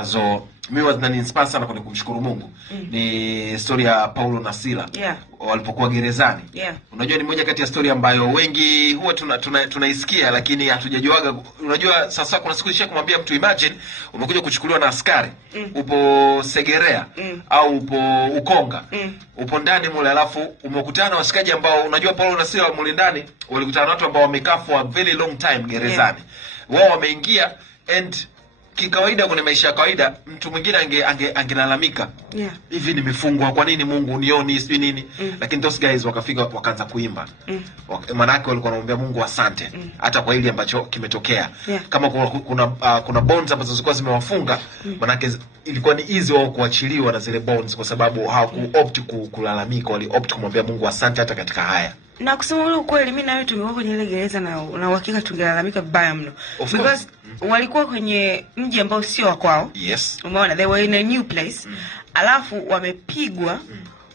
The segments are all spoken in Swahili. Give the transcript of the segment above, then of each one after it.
ambazo mimi zinaniinspire sana kwenye kumshukuru Mungu ni story ya Paulo na Sila walipokuwa gerezani. Unajua ni moja kati ya story ambayo wengi huwa tunaisikia lakini hatujajuaga. Unajua sasa kuna siku nisha kumwambia mtu, imagine umekuja kuchukuliwa na askari, upo Segerea au upo Ukonga, upo ndani mule, alafu umekutana na washikaji ambao unajua Paulo na Sila mule ndani walikutana na watu ambao wamekaa for a very long time gerezani. Wao wameingia and kikawaida kwenye maisha ya kawaida mtu mwingine angelalamika hivi nimefungwa, kwa nini Mungu unioni, sio nini? Lakini those guys wakafika wakaanza kuimba. Maana yake walikuwa wanaomba Mungu asante hata kwa hili ambacho kimetokea. Kama kuna bonds ambazo zilikuwa zimewafunga, maana yake ilikuwa ni easy wao kuachiliwa na zile bonds kwa sababu hawakuopt kulalamika, wali opt kumwambia Mungu asante hata katika haya. Na kusema ule ukweli, mimi na wewe tungekuwa kwenye ile gereza na uhakika tungelalamika vibaya mno. Because walikuwa kwenye mji ambao sio wa kwao. Umeona, they were in a new place. Alafu wamepigwa,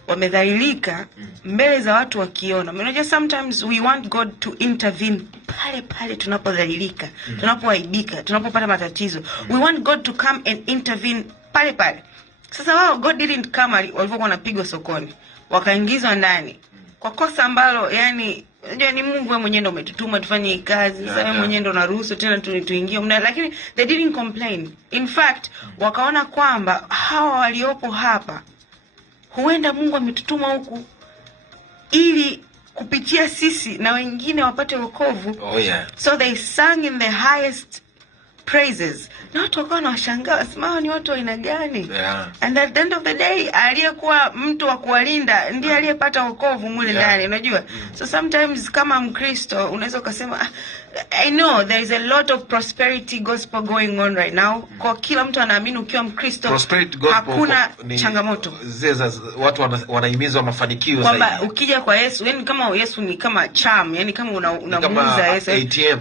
wamedhalilika mbele za watu wakiona. Unajua sometimes we want God to intervene pale tunapodhalilika, tunapoaibika, tunapopata matatizo. We want God to come and intervene pale. Sasa wao God didn't come walipokuwa wanapigwa sokoni. Wakaingizwa ndani kwa kosa ambalo yani unajua ni Mungu wewe mwenyewe ndio umetutuma tufanye kazi. Sasa wewe mwenyewe ndio unaruhusu tena tuingie mna, lakini they didn't complain. In fact, wakaona kwamba hawa waliopo hapa huenda Mungu ametutuma huku ili kupitia sisi na wengine wapate wokovu. So they sang in the highest praises. Na watu wakawa wanashangaa, sema ni watu wa aina gani? And at the end of the day, aliyekuwa mtu wa kuwalinda ndiye aliyepata wokovu mule ndani, unajua? So sometimes kama Mkristo unaweza ukasema I know there is a lot of prosperity gospel going on right now. Kwa kila mtu anaamini ukiwa Mkristo hakuna changamoto. Watu wanahimizwa mafanikio zaidi. Kwamba ukija kwa Yesu, yani kama Yesu ni kama charm, yani kama unamuuza Yesu.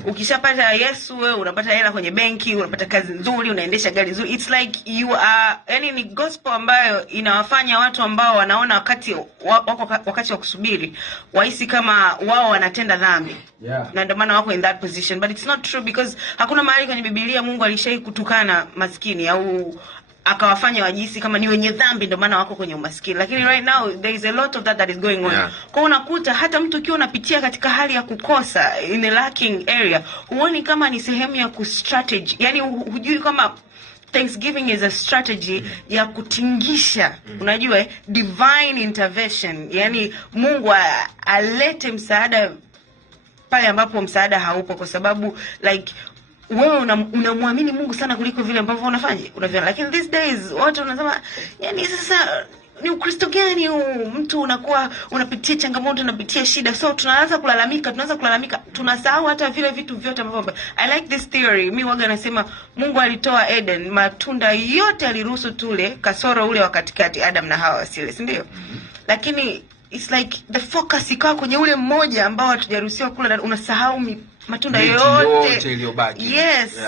Ukishapata Yesu wewe unapata hela kwenye benki, unapata kazi nzuri, unaendesha gari nzuri. It's like you are, yani ni gospel ambayo inawafanya watu ambao wanaona wakati wa kusubiri wahisi kama wao wanatenda dhambi. Na ndio maana wako in that position, but it's not true, because hakuna mahali kwenye Biblia Mungu alishai kutukana maskini au akawafanya wajisi kama ni wenye dhambi ndio maana wako kwenye umaskini. Lakini right now there is a lot of that is going on. Kwa unakuta hata mtu ukiwa unapitia katika hali ya kukosa, in a lacking area, huoni kama ni sehemu ya kustrategy. Yani hujui kama Thanksgiving is a strategy ya kutingisha, unajua divine intervention. Yani Mungu alete msaada pale ambapo msaada haupo, kwa sababu like wewe unamwamini Mungu sana kuliko vile ambavyo unafanya. Lakini these days watu wanasema yani sasa ni Ukristo gani huu? Mtu unakuwa unapitia changamoto, unapitia shida, so tunaanza kulalamika, tunasahau hata vile vitu vyote ambavyo. I like this theory. Mimi waga nasema Mungu alitoa Eden, matunda yote aliruhusu tule, kasoro ule wa katikati Adam na Hawa wasile, si ndio? Lakini it's like the focus ikawa kwenye ule mmoja ambao hatujaruhusiwa kula, unasahau matunda yote iliyobaki. Yes.